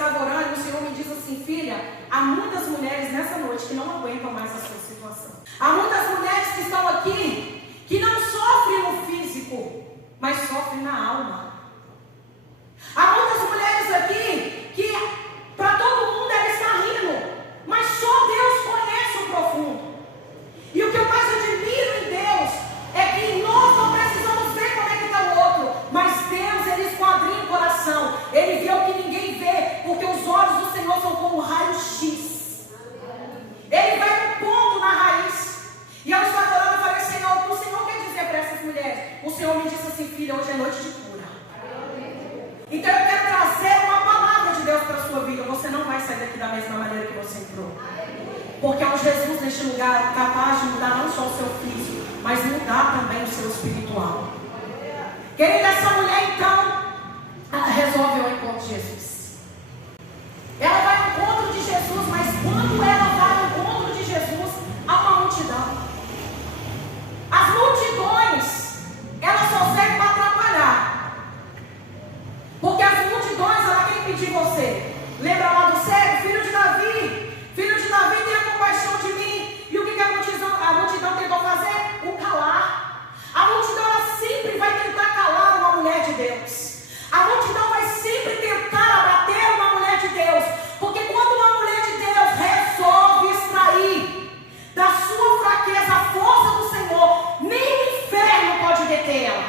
estava orando e o Senhor me disse assim: filha, há muitas mulheres nessa noite que não aguentam mais a sua situação. Há muitas mulheres que estão aqui que não sofrem no físico, mas sofrem na alma. Há muitas mulheres aqui que para todo mundo ela está rindo, mas só Deus conhece o profundo. E o que eu mais admiro em Deus é que nós não precisamos ver como é que está o outro, mas Deus, Ele esquadrinha o coração. Ele vê o que ninguém vê, porque os olhos do Senhor são como um raio-x. Ele vai no ponto, na raiz. E eu estava orando e falei: Senhor, o Senhor quer dizer para essas mulheres? O Senhor me disse assim: filha, hoje é noite de cura. Então eu quero trazer uma palavra de Deus para a sua vida. Você não vai sair daqui da mesma maneira que você entrou. Porque há um Jesus neste lugar capaz de mudar não só o seu físico, mas mudar também o seu espiritual. Querida, essa mulher então, ela resolve o encontro de Jesus. Ela vai ao encontro de Jesus, mas quando ela vai ao encontro de Jesus, há uma multidão. As multidões, elas só servem para atrapalhar. Porque as multidões, ela quer impedir você. Lembra lá do cego? Filho de Davi, tenha compaixão de mim. E o que a multidão tentou fazer? O calar. A multidão, ela sempre vai tentar calar uma mulher de Deus. A multidão vai sempre tentar abater uma mulher de Deus. Porque quando uma mulher de Deus resolve extrair da sua fraqueza a força do Senhor, nem o inferno pode deter ela.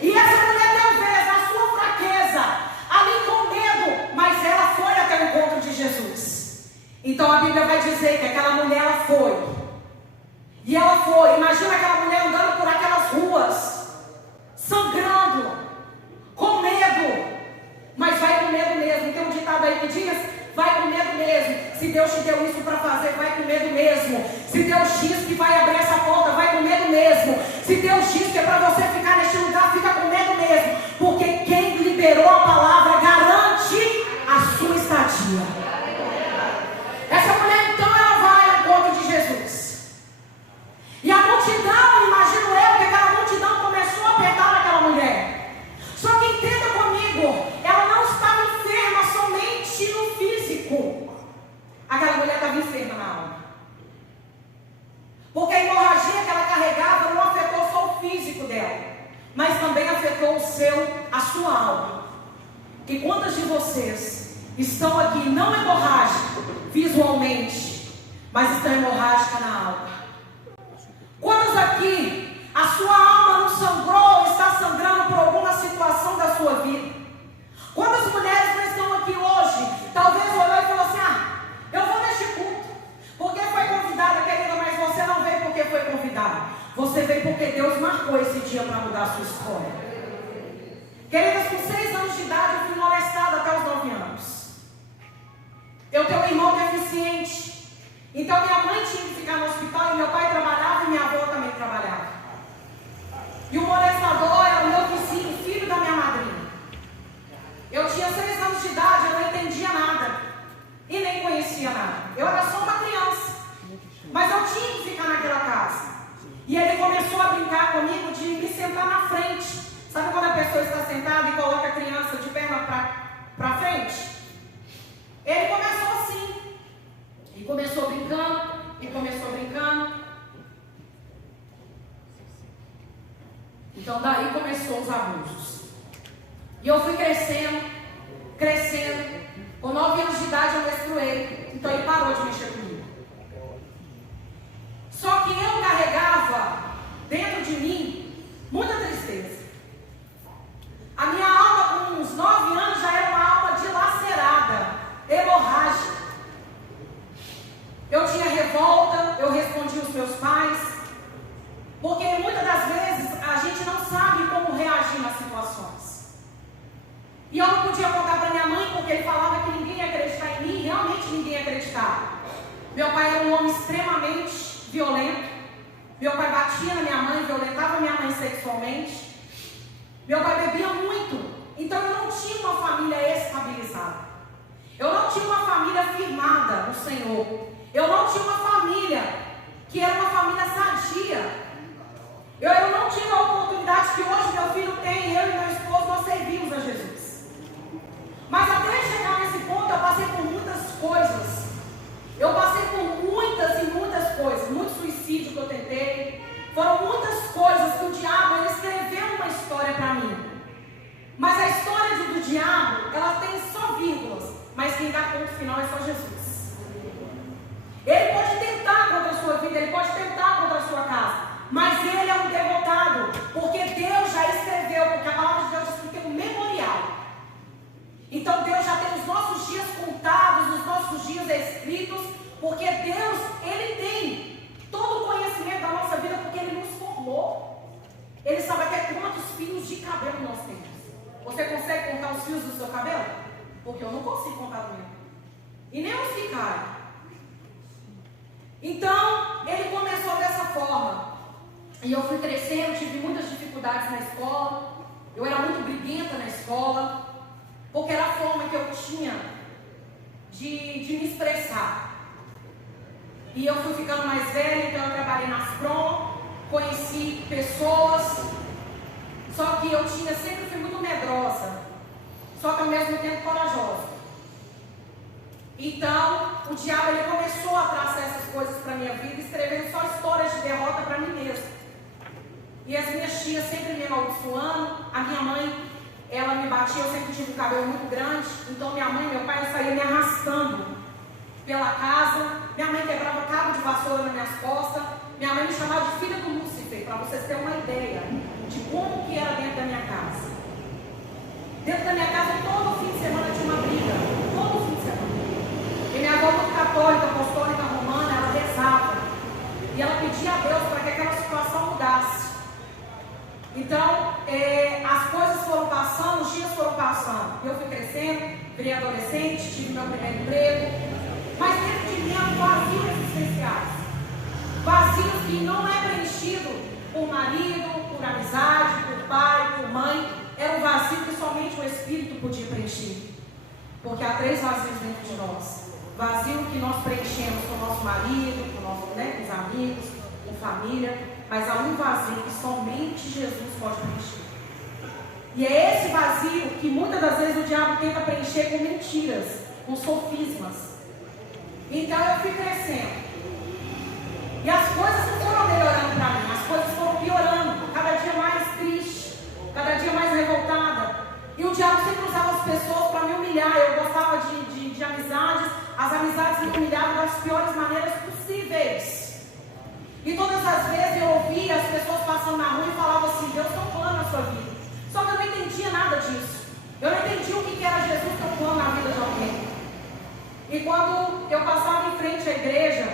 E essa mulher, talvez, na sua fraqueza, ali com medo, mas ela foi até o encontro de Jesus. Então a Bíblia vai dizer que aquela mulher, ela foi. E ela foi. Imagina aquela mulher andando por aquelas ruas, sangrando, com medo. Mas vai com medo mesmo. Tem um ditado aí que diz: vai com medo mesmo. Se Deus te deu isso para fazer, vai com medo mesmo. Se Deus diz que vai abrir essa porta, vai com medo mesmo. Se Deus diz que é para você ficar neste lugar, fica com medo mesmo. Porque quem liberou a palavra garante a sua estadia. Essa mulher então, ela vai ao encontro de Jesus. E a multidão, imagino eu, que aquela multidão começou a apertar naquela mulher. Só que entenda comigo, ela não estava enferma somente no físico. Aquela mulher estava enferma na alma. Porque a hemorragia que ela carregava não afetou só o físico dela, mas também afetou a sua alma. E quantas de vocês estão aqui não hemorrágica visualmente, mas estão hemorrágica na alma? Quantos aqui a sua alma não sangrou ou está sangrando por alguma situação da sua vida? Quantas mulheres não estão aqui hoje, talvez olhou e falou assim: eu vou neste culto porque foi convidada, querida, mas você não veio porque foi convidada. Você veio porque Deus marcou esse dia para mudar a sua história. Queridas, com 6 anos de idade eu fui molestada até os 9 anos. Eu tenho um irmão deficiente. Então minha mãe tinha que ficar no hospital e meu pai trabalhava e minha avó também trabalhava. E o molestador era o meu vizinho, filho da minha madrinha. Eu tinha 6 anos de idade, eu não entendia nada. E nem conhecia nada. Eu era só uma criança. Mas eu tinha que ficar naquela casa. E ele começou a brincar comigo de me sentar na frente. Sabe quando a pessoa está sentada e coloca a criança de perna para frente? Ele começou assim. E começou brincando. Então daí começou os abusos. E eu fui crescendo. Com 9 anos de idade eu menstruei. Então ele parou de mexer comigo. Só que eu carregava dentro de mim muita tristeza. A minha alma com uns 9 anos já era uma alma dilacerada, hemorrágica. Eu tinha revolta, eu respondia os meus pais. Porque muitas das vezes a gente não sabe como reagir nas situações. E eu não podia contar para minha mãe porque ele falava que ninguém ia acreditar em mim. Realmente ninguém ia acreditar. Meu pai era um homem extremamente violento. Meu pai batia na minha mãe, violentava minha mãe sexualmente. Meu pai bebia muito. Então eu não tinha uma família estabilizada. Eu não tinha uma família firmada no Senhor. Eu não tinha uma família que era uma família sadia. Eu não tive a oportunidade que hoje meu filho tem. Eu e meu esposo, nós servimos a Jesus. Mas até chegar nesse ponto, diabo, ela tem só vírgulas, mas quem dá ponto final é só Jesus. Ele pode tentar contra a sua vida, ele pode tentar contra a sua casa, mas ele é um derrotado, porque Deus já escreveu, porque a palavra de Deus diz que tem um memorial. Então Deus já tem os nossos dias contados, os nossos dias escritos, porque Deus, ele tem todo o conhecimento da nossa vida, porque ele nos formou. Ele sabe até quantos fios de cabelo nós temos. Você consegue contar os fios do seu cabelo? Porque eu não consigo contar do meu. E nem os que caem. Então, ele começou dessa forma. E eu fui crescendo, tive muitas dificuldades na escola. Eu era muito briguenta na escola, porque era a forma que eu tinha de me expressar. E eu fui ficando mais velha, então eu trabalhei nas PROM, conheci pessoas, só que eu sempre fui muito medrosa, só que ao mesmo tempo corajosa. Então, o diabo ele começou a traçar essas coisas para a minha vida, escrevendo só histórias de derrota para mim mesmo. E as minhas tias sempre me amaldiçoando, a minha mãe, ela me batia, eu sempre tive um cabelo muito grande, então minha mãe e meu pai saíam me arrastando pela casa. Minha mãe quebrava cabo de vassoura nas minhas costas. Minha mãe me chamava de filha do Lúcifer, para vocês terem uma ideia de como que era dentro da minha casa. Dentro da minha casa, todo fim de semana tinha uma briga. Todo fim de semana. E minha avó, muito católica, apostólica, romana, ela rezava. E ela pedia a Deus para que aquela situação mudasse. Então, as coisas foram passando, os dias foram passando. Eu fui crescendo, virei adolescente, tive meu primeiro emprego. Mas dentro de mim eram vazios existenciais. Vazios que não é preenchido por marido, por amizade, por pai, por mãe. Era um vazio que somente o Espírito podia preencher. Porque há 3 vazios dentro de nós. Vazio que nós preenchemos com o nosso marido, com os amigos, com família. Mas há um vazio que somente Jesus pode preencher. E é esse vazio que muitas das vezes o diabo tenta preencher com mentiras, com sofismas. Então eu fui crescendo. E as coisas não foram melhorando para mim, as coisas foram piorando. Cada dia mais triste, cada dia mais revoltada. E o diabo sempre usava as pessoas para me humilhar. Eu gostava de amizades, as amizades me humilhavam das piores maneiras possíveis. E todas as vezes eu ouvia as pessoas passando na rua e falavam assim: Deus tem um plano na sua vida. Só que eu não entendia nada disso. Eu não entendia o que era Jesus ter um plano na vida de alguém. E quando eu passava em frente à igreja,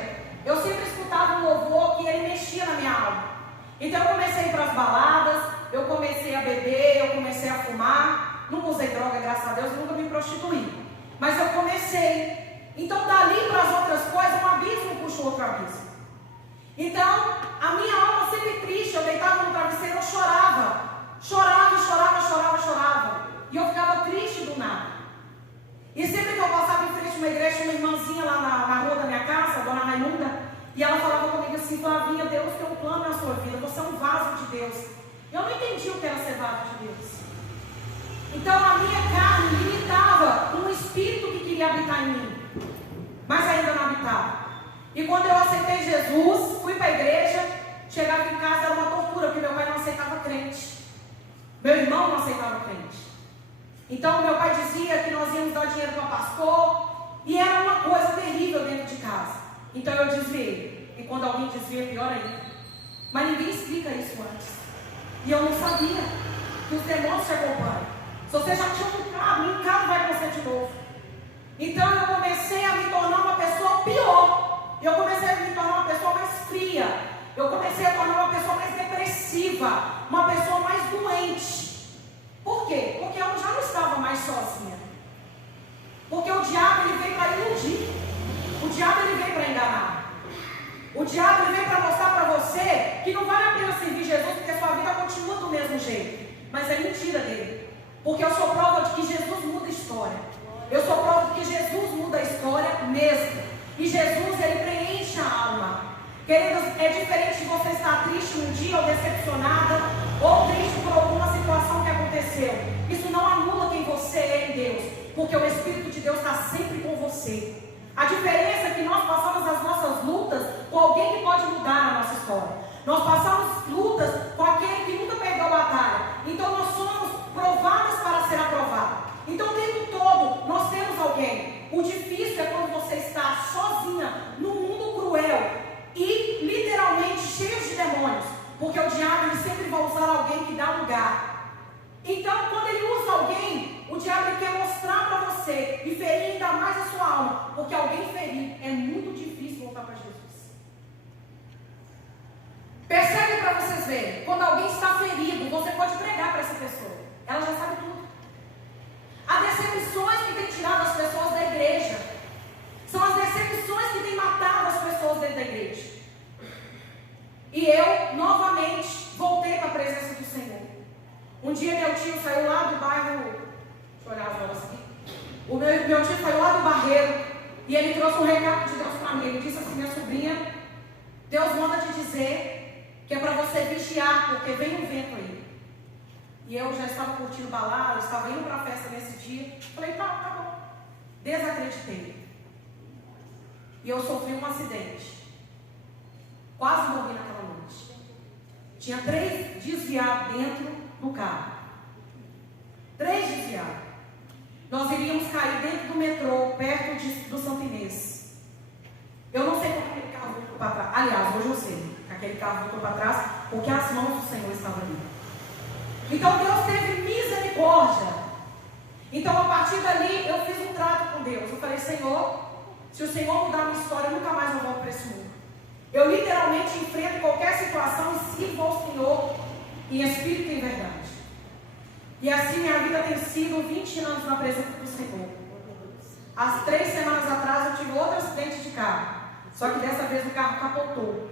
eu sempre escutava um louvor que ele mexia na minha alma. Então eu comecei a ir para as baladas, eu comecei a beber, eu comecei a fumar. Nunca usei droga, graças a Deus, nunca me prostituí. Mas eu comecei. Então dali para as outras coisas, um abismo puxa o outro abismo. Então, a minha alma sempre triste, eu deitava no travesseiro, eu chorava. Chorava. E eu ficava triste do nada. E sempre que eu passava em frente a uma igreja, tinha uma irmãzinha lá na rua da minha casa, a dona Raimunda, e ela falava comigo assim: Flavinha, Deus tem um plano na sua vida, você é um vaso de Deus. Eu não entendi o que era ser vaso de Deus. Então a minha carne limitava um espírito que queria habitar em mim, mas ainda não habitava. E quando eu aceitei Jesus, fui para a igreja, chegava em casa, era uma tortura, porque meu pai não aceitava crente. Meu irmão não aceitava crente. Então meu pai dizia que nós íamos dar dinheiro para pastor, e era uma coisa terrível dentro de casa. Então eu desviei. E quando alguém desvia, pior ainda. Mas ninguém explica isso antes. E eu não sabia que os demônios te acompanham. Se você já tinha um carro vai com você de novo. Então eu comecei a me tornar uma pessoa pior. Eu comecei a me tornar uma pessoa mais fria. Eu comecei a tornar uma pessoa mais depressiva. Uma pessoa mais doente. Por quê? Porque eu já não estava mais sozinha. Porque o diabo ele veio para iludir. O diabo ele veio para enganar. O diabo ele veio para mostrar para você que não vale a pena servir Jesus, porque a sua vida continua do mesmo jeito. Mas é mentira dele. Porque eu sou prova de que Jesus muda a história. Eu sou prova de que Jesus muda a história mesmo. E Jesus, ele preenche a alma. Queridos, é diferente de você estar triste um dia, ou decepcionada, ou triste por alguma situação que aconteceu. Isso não anula quem você é em Deus, porque o Espírito de Deus está sempre com você. A diferença é que nós passamos as nossas lutas com alguém que pode mudar a nossa história. Nós passamos lutas com aquele que nunca perdeu a batalha. Então nós somos provados para ser aprovados. O meu tio foi lá do Barreiro e ele trouxe um recado de Deus para mim. Ele disse assim: minha sobrinha, Deus manda te dizer que é para você vigiar, porque vem um vento aí. E eu já estava curtindo balada, eu estava indo para a festa nesse dia. Falei, tá bom. Desacreditei. E eu sofri um acidente. Quase morri naquela noite. Tinha 3 desviados dentro do carro. 3 desviados. Nós iríamos cair dentro do metrô, perto do Santo Inês. Eu não sei como aquele carro voltou para trás. Aliás, hoje eu sei que aquele carro voltou para trás, porque as mãos do Senhor estavam ali. Então Deus teve misericórdia. Então a partir dali eu fiz um trato com Deus. Eu falei, Senhor, se o Senhor mudar a minha história, eu nunca mais volto para esse mundo. Eu literalmente enfrento qualquer situação e sirvo ao Senhor em espírito e em verdade. E assim minha vida tem sido 20 anos na presença do Senhor. Há 3 semanas atrás eu tive outro acidente de carro. Só que dessa vez o carro capotou.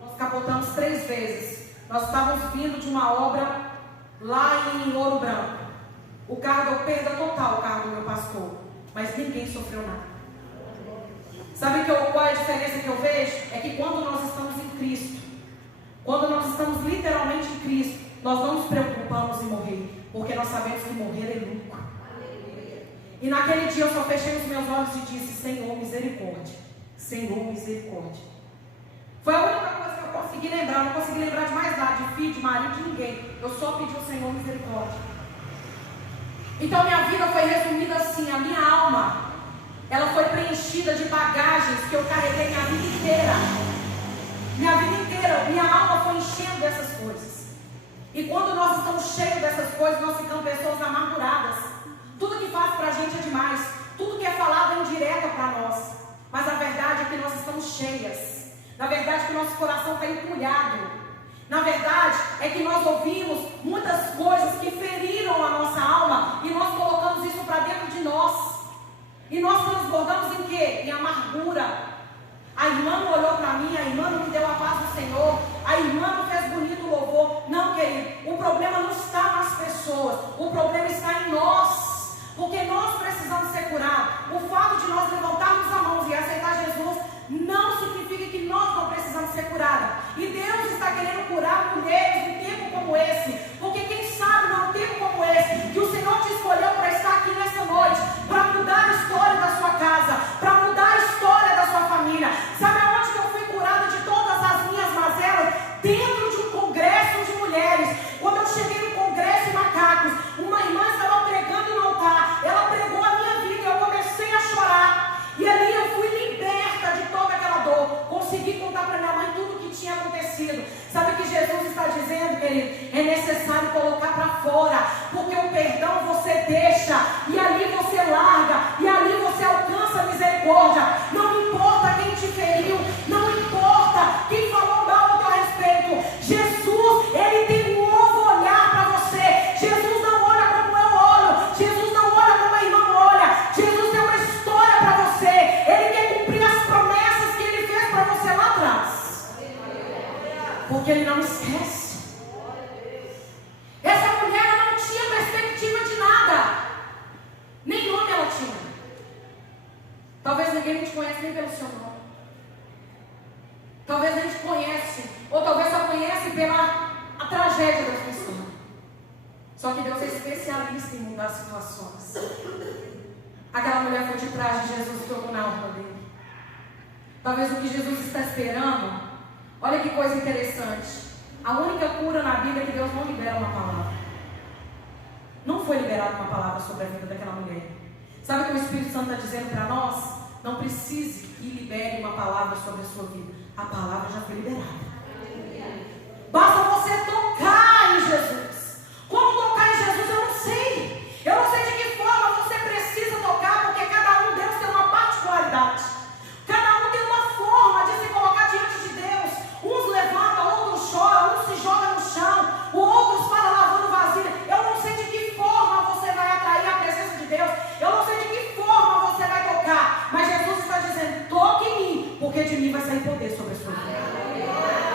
Nós capotamos 3 vezes. Nós estávamos vindo de uma obra lá em Ouro Branco. O carro deu perda total, o carro do meu pastor. Mas ninguém sofreu nada. Sabe qual é a diferença que eu vejo? É que quando nós estamos em Cristo, quando nós estamos literalmente em Cristo, nós não nos preocupamos em morrer, porque nós sabemos que morrer é lucro. E naquele dia eu só fechei os meus olhos e disse, Senhor, misericórdia. Senhor, misericórdia. Foi a única coisa que eu consegui lembrar. Não consegui lembrar de mais nada, de filho, de marido, de ninguém. Eu só pedi ao Senhor misericórdia. Então minha vida foi resumida assim. A minha alma, ela foi preenchida de bagagens que eu carreguei minha vida inteira. Minha vida inteira, minha alma foi enchendo dessas coisas. E quando nós estamos cheios dessas coisas, nós ficamos pessoas amarguradas. Tudo que faz pra gente é demais. Tudo que é falado é indireta para nós. Mas a verdade é que nós estamos cheias. Na verdade é que nosso coração está empulhado. Na verdade é que nós ouvimos muitas coisas que feriram a nossa alma e nós colocamos isso para dentro de nós. E nós transbordamos em quê? Em amargura. A irmã não olhou para mim, a irmã não me deu a paz do Senhor, a irmã não fez bonito o louvor. Não, querido, o problema não está nas pessoas, o problema está em nós. Porque nós precisamos ser curados. O fato de nós levantarmos a mão e aceitar Jesus não significa que nós não precisamos ser curados. E Deus está querendo curar mulheres num tempo como esse. Porque quem sabe num tempo como esse, que o Senhor te escolheu para estar aqui nessa noite, para mudar a história da sua casa, para mudar a história da sua família. Sabe aonde que eu fui curada de todas as minhas mazelas? Dentro de um congresso de mulheres. Quando eu cheguei no congresso em Macacos, uma irmã estava pregando no altar. Ela pregou a minha vida e eu comecei a chorar. E ali eu fui liberta de toda aquela dor. Consegui contar para minha mãe tudo o que tinha acontecido. Sabe o que Jesus está dizendo, querido? É necessário colocar para fora. Porque o perdão você deixa. E ali você larga. E ali você alcança a misericórdia. Não importa quem te feriu. Não importa quem falou mal ao teu respeito. Jesus, Ele tem um novo olhar para você. Jesus não olha como eu olho. Jesus não olha como a irmã olha. Jesus tem uma história para você. Ele quer cumprir as promessas que Ele fez para você lá atrás. Porque Ele não esquece. Essa mulher ela não tinha perspectiva de nada. Nem nome ela tinha. Talvez ninguém não te conhece nem pelo seu nome. Talvez nem te conhece. Ou talvez só conhece pela a tragédia da sua história. Só que Deus é especialista em mudar situações. Aquela mulher foi de trás de Jesus e tocou na alma dele. Talvez o que Jesus está esperando. Olha que coisa interessante. A única cura na Bíblia é que Deus não libera uma palavra. Não foi liberada uma palavra sobre a vida daquela mulher. Sabe o que o Espírito Santo está dizendo para nós? Não precise que libere uma palavra sobre a sua vida. A palavra já foi liberada. Basta você tocar em Jesus. Como tocar em Jesus eu não sei. Eu não sei de que forma você precisa tocar, porque cada um deles tem uma particularidade. Cada um tem uma forma de se colocar diante de Deus. Uns levantam, outros choram, uns se jogam no chão, outros param lavando vasilha. Eu não sei de que forma você vai atrair a presença de Deus. Eu não sei de que forma você vai tocar. Mas Jesus está dizendo, toque em mim, porque de mim vai sair poder sobre a sua vida.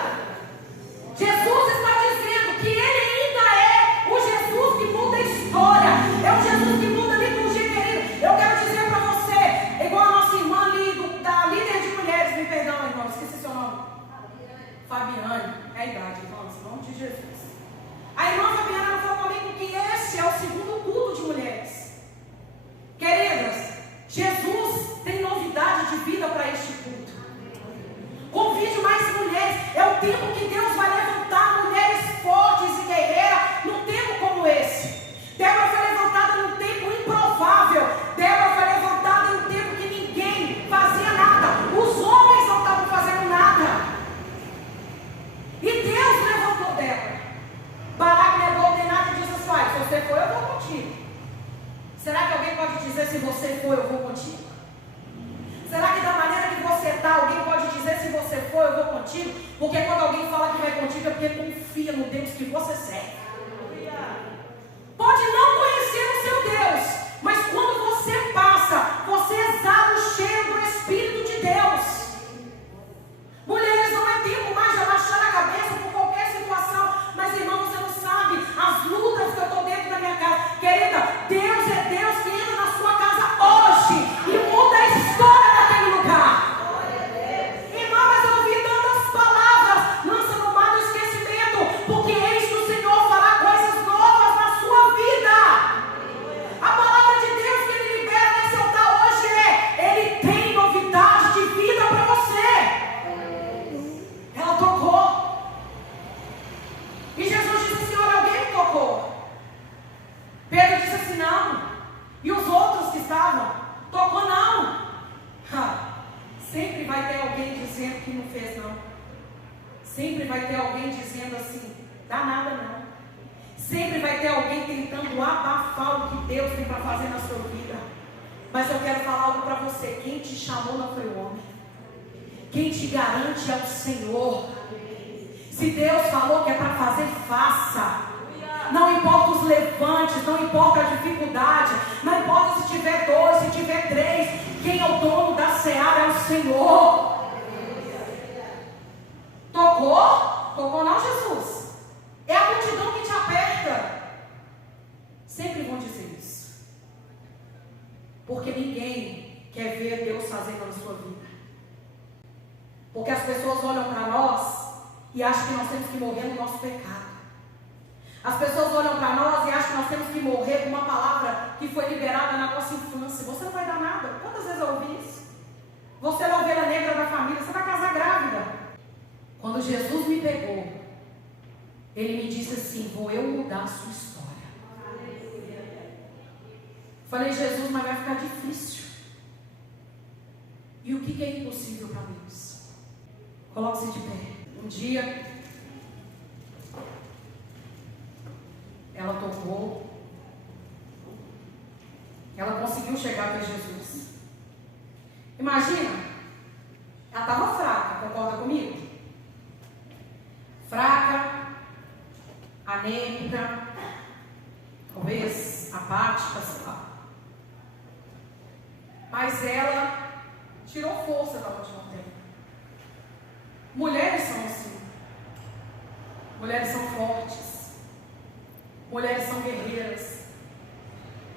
Será que alguém pode dizer: se você for, eu vou contigo? Será que da maneira que você está, alguém pode dizer: se você for, eu vou contigo? Porque quando alguém fala que vai contigo, é porque confia no Deus que você serve. Pode não conhecer o seu Deus, mas quando você passa, você exala o cheiro do Espírito de Deus. Mulheres, não é tempo mais de abaixar a cabeça por qualquer situação. Mas, irmão, você não sabe as lutas que eu estou dentro da minha casa. Querida, Deus é Deus que entra na sua casa hoje e muda a história daquele lugar. Irmão, mas eu ouvi tantas palavras: lança no mar do esquecimento, porque eis que o Senhor fará coisas novas na sua vida. A palavra de Deus que Ele libera nesse altar hoje Ele tem novidade de vida para você. Ela tocou. E Jesus disse assim: olha, alguém me tocou. Pedro disse assim: não. E os outros que estavam: tocou não. Sempre vai ter alguém dizendo que não fez não. Sempre vai ter alguém dizendo assim: dá nada não. Sempre vai ter alguém tentando abafar o que Deus tem para fazer na sua vida. Mas eu quero falar algo para você: quem te chamou não foi o homem, quem te garante é o Senhor. Se Deus falou que é para fazer, faça. Não importa os levantes, não importa a dificuldade, não importa se tiver 2, se tiver 3, quem é o dono da seara é o Senhor. Tocou? Tocou não, Jesus? É a multidão que te aperta. Sempre vão dizer isso, porque ninguém quer ver Deus fazendo na sua vida. Porque as pessoas olham para nós e acham que nós temos que morrer no nosso pecado. As pessoas olham para nós e acham que nós temos que morrer com uma palavra que foi liberada na nossa infância: você não vai dar nada. Quantas vezes eu ouvi isso? Você é a ovelha negra da família, você vai casar grávida. Quando Jesus me pegou, Ele me disse assim: vou eu mudar a sua história. Falei: Jesus, mas vai ficar difícil. E o que é impossível para Deus? Coloque-se de pé. Um dia, ela tocou, ela conseguiu chegar até Jesus. Imagina, ela estava fraca, concorda comigo? Fraca, anêmica, talvez apática, sei lá. Mas ela tirou força da onde não tem. Mulheres são assim. Mulheres são fortes. Mulheres são guerreiras.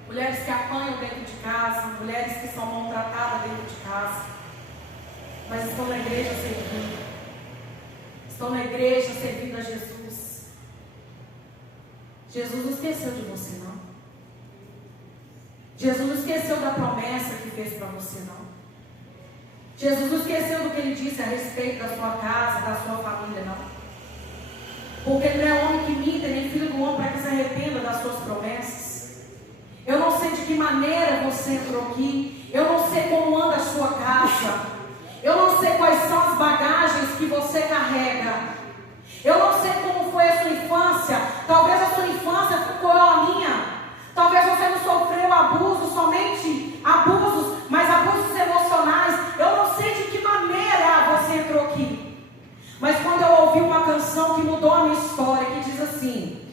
Mulheres que apanham dentro de casa. Mulheres que são maltratadas dentro de casa. Mas estão na igreja servindo. Estão na igreja servindo a Jesus. Jesus não esqueceu de você, não. Jesus não esqueceu da promessa que fez para você, não. Jesus não esqueceu do que Ele disse a respeito da sua casa, da sua família, não. Porque Ele não é homem que minta, nem filho do homem para que se arrependa das suas promessas. Eu não sei de que maneira você entrou aqui. Eu não sei como anda a sua casa. Eu não sei quais são as bagagens que você carrega. Eu não sei como foi a sua infância. Talvez a sua infância ficou a minha. Talvez você não sofreu abuso, somente abusos, mas abusos emocionais. Eu não sei de que maneira você entrou aqui. Mas quando eu ouvi uma canção que mudou a minha história, que diz assim: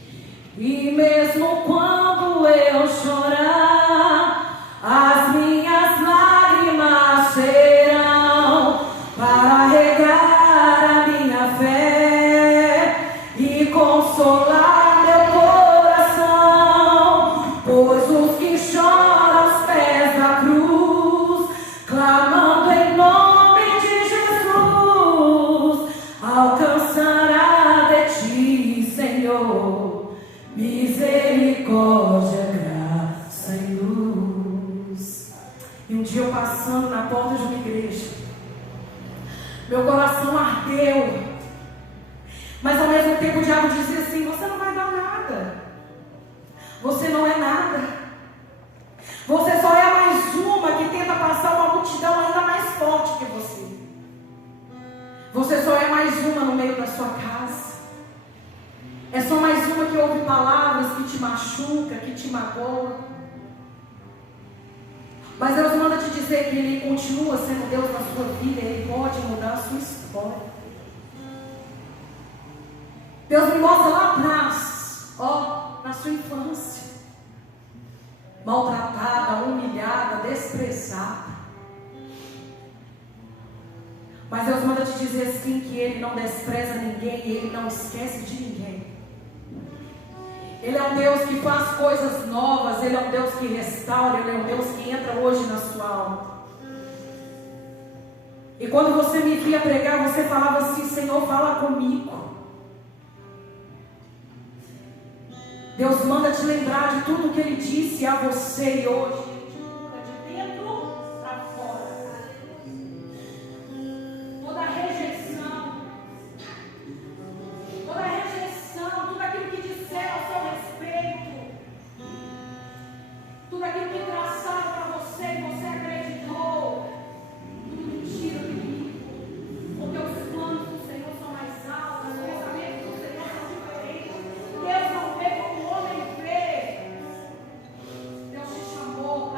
e mesmo quando eu chorar, as minhas lágrimas serão para regar a minha fé e consolar meu coração, pois os que choram aos pés da cruz, clamando em nome de Jesus, alcançará de ti, Senhor, misericórdia, graça e luz. E um dia eu passando na porta de uma igreja, meu coração ardeu, mas ao mesmo tempo o diabo dizia assim: você não vai dar nada, você não é nada, você só é mais uma que tenta passar uma multidão ainda mais forte que você. Você só é mais uma no meio da sua casa. É só mais uma que ouve palavras que te machuca, que te magoa. Mas Deus manda te dizer que Ele continua sendo Deus na sua vida. Ele pode mudar a sua história. Deus me mostra lá atrás, ó, na sua infância, maltratada, humilhada, desprezada. Mas Deus manda te dizer sim que Ele não despreza ninguém e Ele não esquece de ninguém. Ele é um Deus que faz coisas novas, Ele é um Deus que restaura, Ele é um Deus que entra hoje na sua alma. E quando você me via pregar, você falava assim: Senhor, fala comigo. Deus manda te lembrar de tudo que Ele disse a você e hoje Ele te cura de dentro para fora. Toda rejeição, tudo aquilo que disseram ao seu respeito, tudo aquilo que traçaram para você e você acreditou, tudo mentira, inimigo. Porque os planos do Senhor são mais altos, os pensamentos do Senhor são diferentes. Deus não vê como o homem vê. Deus te chamou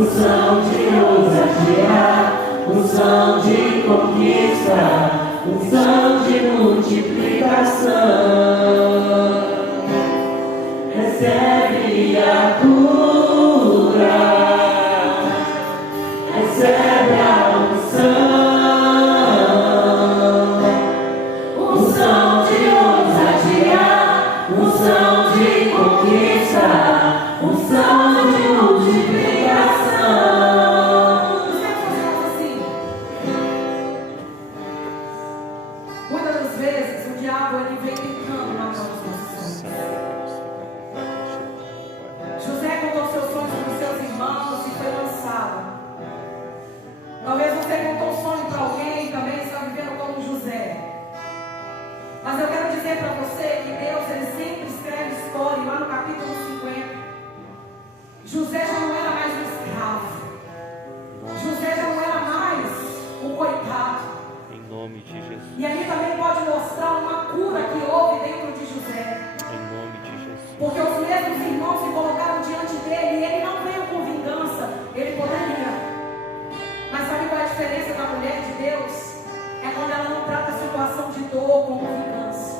unção de ousadia, unção de conquista, unção de multiplicação. Recebe a cura, recebe a unção, unção de ousadia, unção de conquista, unção de multiplicação. Muitas das vezes o diabo ele vem tentando matar os nossos sonhos. José contou seus sonhos para os seus irmãos e foi lançado. Talvez você contou um sonho para alguém e também está vivendo como José. Mas eu quero dizer para você que Deus ele sempre escreve história. Lá no capítulo 50, José já não era mais um escravo. José já não era mais um coitado. Em nome de Jesus. E ali também pode mostrar uma cura que houve dentro de José. Em nome de Jesus. Porque os mesmos irmãos se colocaram diante dele e ele não veio com vingança. Ele poderia. Mas sabe qual é a diferença da mulher de Deus? É quando ela não trata a situação de dor como vingança.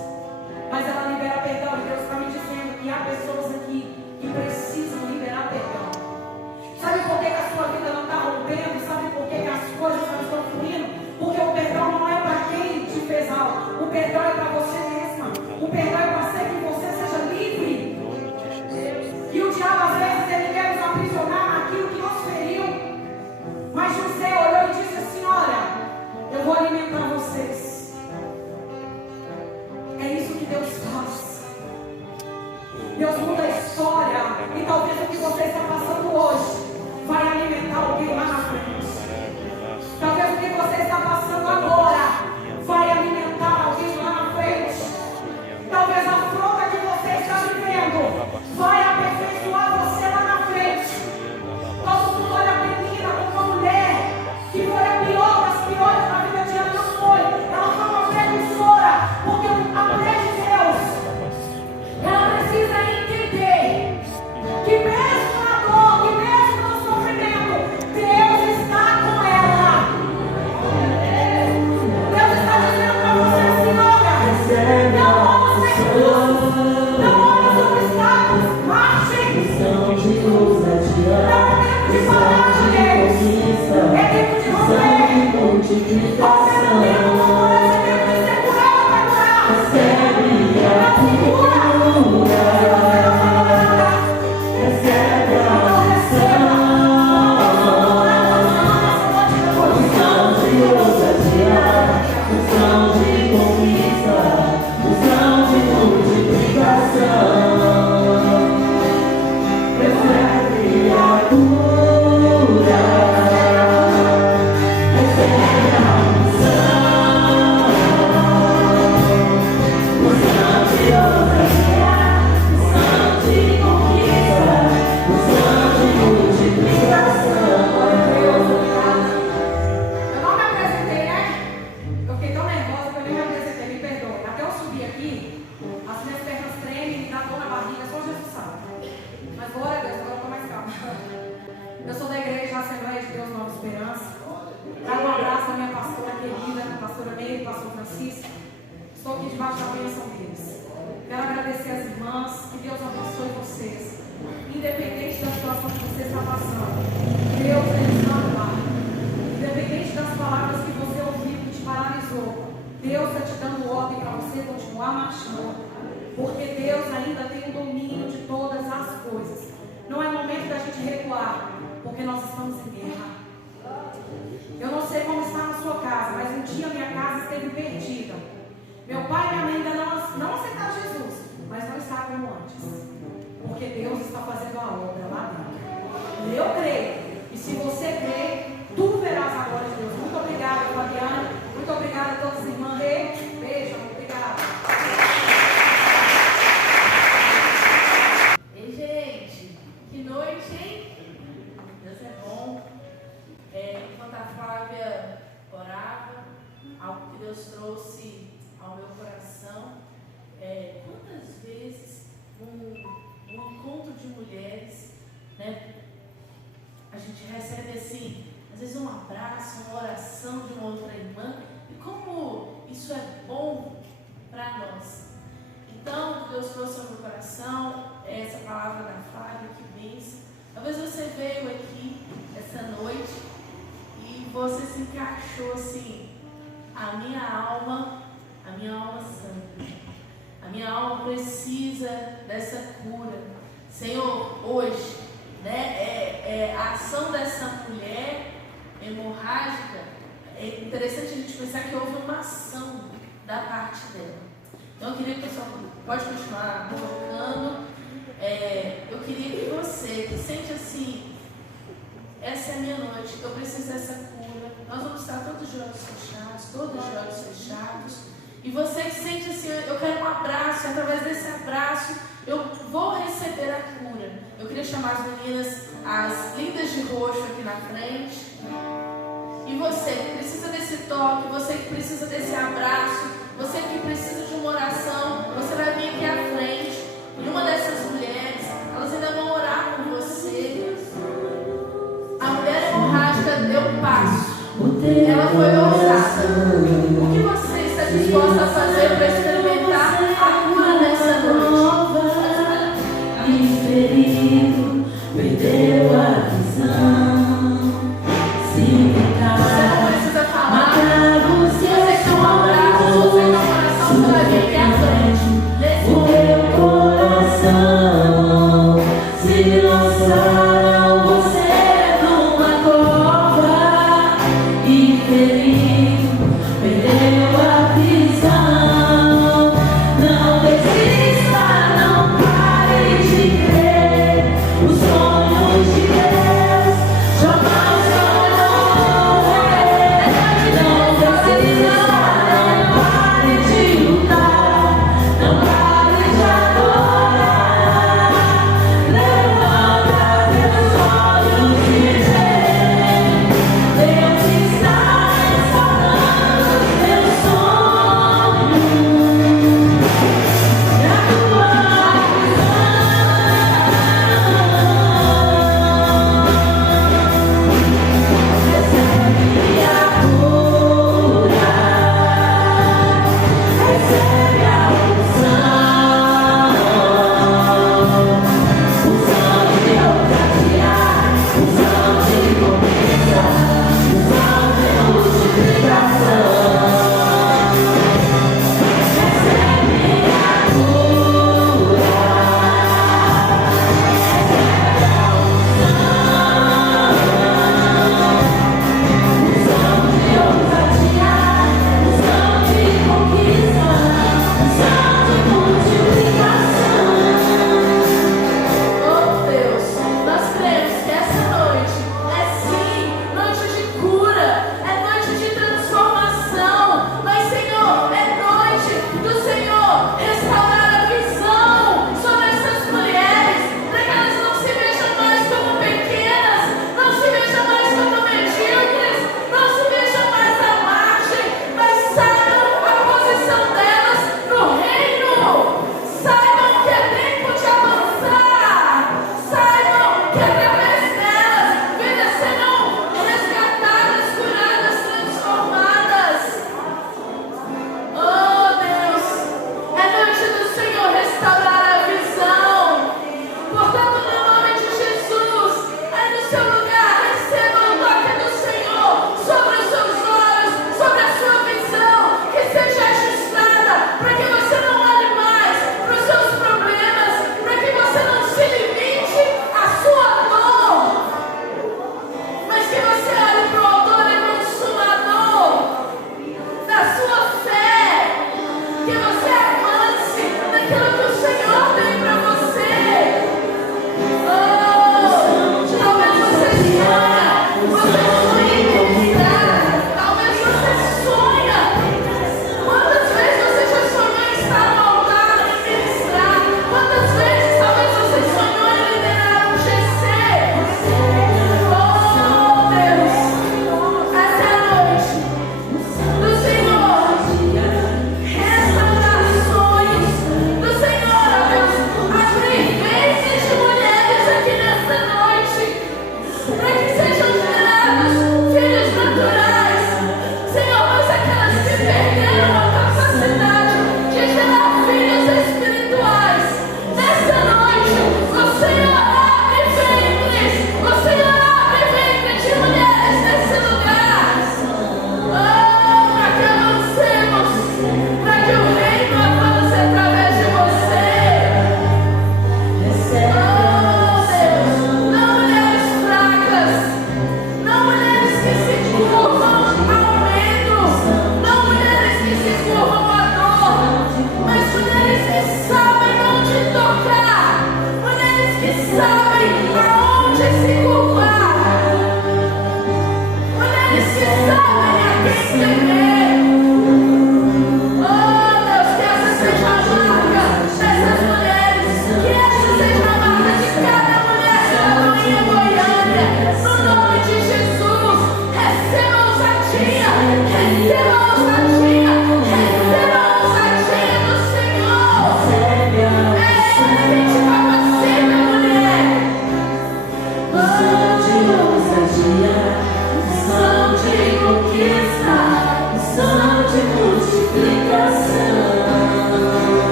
Mas ela libera perdão. E Deus está me dizendo que há pessoas aqui que precisam liberar perdão. Sabe por que a sua vida não está rompendo? Sabe por que as coisas não estão fluindo? Porque o perdão não é para quem te fez algo. O perdão é para você mesma. O perdão é para ser que você seja livre. Em nome de Jesus. E o diabo às vezes ele quer nos aprisionar naquilo que nos feriu. Mas José olhou e disse assim: olha, eu vou alimentar vocês. É isso que Deus faz. Deus muda a história. E talvez o que você está passando hoje vai alimentar alguém lá na frente. Talvez o que você está passando agora vai alimentar alguém lá na frente. Talvez a afronta que você está vivendo vai aperfeiçoar você lá na frente. Todo mundo olha a menina como uma mulher que foi a pior das piores na vida de Ana. Não foi. Ela foi uma precursora. Porque a mulher de Deus, ela precisa entender que mesmo na dor, que mesmo no sofrimento, Deus está com ela. Deus está dizendo para você assim: olha, não vamos ser justos, não olhe os obstáculos, marche. Unção de ousadia, Não é tempo de parar, Deus. É tempo de romper. multiplicação. Você não tem como é tempo de ser curada para curar. Recebe a Ela se cura. Se você não falou nada, recebe a não receba. unção de ousadia, unção de conquista, unção de multiplicação. Recebe a cura, recebe a unção, unção de ousadia, unção de conquista, unção de multiplicação. Eu não me apresentei, né? Eu fiquei tão nervosa que eu nem me apresentei, me perdoe. Até eu subir aqui, as minhas pernas tremem, dá dor na barriga, só Jesus sabe. Mas glória a Deus, agora eu estou mais calma. Eu sou da igreja Assembleia de Deus Nova Esperança. Trago um abraço à minha pastora querida, a pastora Meire e pastor Francisco. Estou aqui debaixo da bênção deles. Quero agradecer às irmãs, que Deus abençoe vocês. Independente da situação que você está passando, Deus ele está no ar. Independente das palavras que você ouviu que te paralisou, Deus está te dando ordem para você continuar marchando. Porque Deus ainda tem o domínio de todas as coisas. Não é momento da gente recuar, porque nós estamos em guerra. Eu não sei como está na sua casa, mas um dia minha casa esteve perdida. Meu pai e minha mãe ainda não aceitaram Jesus, mas não está como antes. Porque Deus está fazendo a obra lá dentro. Eu creio. E se você crê, tu verás a glória de Deus. Muito obrigada, Fabiana. Muito obrigada a todas as irmãs. Beijo, obrigada. Ei, gente, que noite, hein? Deus é bom. Enquanto a Flávia orava, algo que Deus trouxe ao meu coração, quantas vezes um encontro de mulheres, né, a gente recebe assim, às vezes um abraço, uma oração de uma outra irmã, e como isso é bom para nós. Então, Deus trouxe ao meu coração essa palavra da Flávia, que benção. Talvez você veio aqui essa noite e você se encaixou assim, a minha alma sangra. A minha alma precisa dessa cura. Senhor, hoje, né, a ação dessa mulher hemorrágica, é interessante a gente pensar que houve uma ação da parte dela. Então eu queria que o pessoal pode continuar colocando. Eu queria que você, que sente assim, essa é a minha noite, eu preciso dessa cura. Nós vamos estar todos os olhos fechados. E você que sente assim, eu quero um abraço, e através desse abraço eu vou receber a cura. Eu queria chamar as meninas, as lindas de roxo aqui na frente. E você que precisa desse toque, você que precisa desse abraço, você que precisa de uma oração, você vai vir aqui à frente. E uma dessas mulheres, elas ainda vão orar por você. A mulher hemorrágica deu um passo. Ela foi ousada. O que você está disposta a fazer